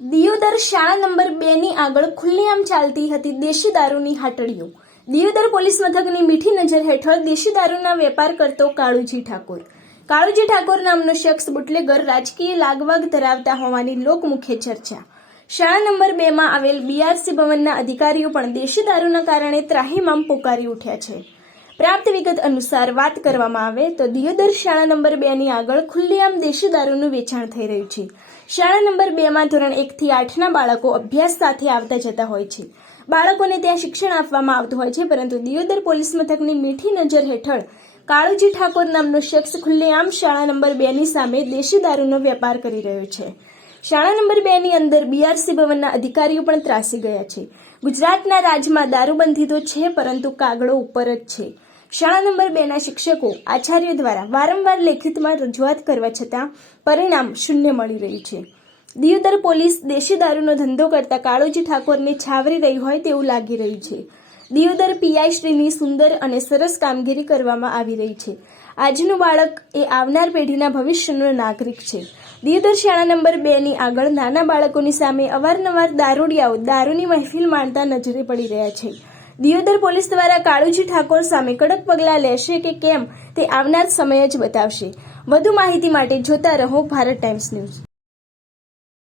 દિયોદર શાળા નંબર 2 ની આગળ ખુલ્લેઆમ ચાલતી હતી દેશી દારૂની હાટડીઓ। દિયોદર પોલીસ મથકની મીઠી નજર હેઠળ દેશી દારૂના વેપાર કરતો કાળુજી ઠાકોર નામનો શખ્સ બુટલેગર રાજકીય લાગવાગ ધરાવતા હોવાની લોકમુખે ચર્ચા। શાળા નંબર 2 માં આવેલ બીઆરસી ભવનના અધિકારીઓ પણ દેશી દારૂના કારણે ત્રાહિમામ પોકારી ઉઠ્યા છે। પ્રાપ્ત વિગત અનુસાર વાત કરવામાં આવે તો દિયોદર શાળા નંબર 2 ની આગળ ખુલ્લેઆમ દેશી દારૂનું વેચાણ થઈ રહ્યું છે। શાળા નંબર 2 માં ધોરણ 1 થી 8 ના બાળકો અભ્યાસ સાથે આવતા જતા હોય છે। બાળકોને ત્યાં શિક્ષણ આપવામાં આવતું હોય છે, પરંતુ દિયોદર પોલીસ મથકની મીઠી નજર હેઠળ કાળુજી ઠાકોર નામનો શખ્સ ખુલ્લેઆમ શાળા નંબર 2 ની સામે દેશી દારૂનો વેપાર કરી રહ્યો છે। શાળા નંબર 2 ની અંદર બીઆરસી ભવનના અધિકારીઓ પણ ત્રાસી ગયા છે। ગુજરાતના રાજમાં દારૂબંધી તો છે, પરંતુ કાગળો ઉપર જ છે। શાળા નંબર 2 ના શિક્ષકો આચાર્યો દ્વારા વારંવાર લેખિતમાં રજૂઆત કરવા છતાં પરિણામ શૂન્ય મળી રહ્યું છે। દિયોદર પોલીસ દેશી દારૂનો ધંધો કરતા કાળુજી ઠાકોરને છાવરી રહી હોય તેવું લાગી રહ્યું છે। દિયોદર પીઆઈ શ્રીની સુંદર અને સરસ કામગીરી કરવામાં આવી રહી છે। આજનું બાળક એ આવનાર પેઢીના ભવિષ્યનો નાગરિક છે। દિયોદર શાળા નંબર 2 ની આગળ નાના બાળકોની સામે અવારનવાર દારૂડિયાઓ દારૂની મહેફિલ માણતા નજરે પડી રહ્યા છે। દિયોદર પોલીસ દ્વારા કાળુજી ઠાકોર સામે કડક પગલાં લેશે કે કેમ તે આવનાર સમય જ બતાવશે। વધુ માહિતી માટે જોતા રહો ભારત ટાઈમ્સ ન્યૂઝ।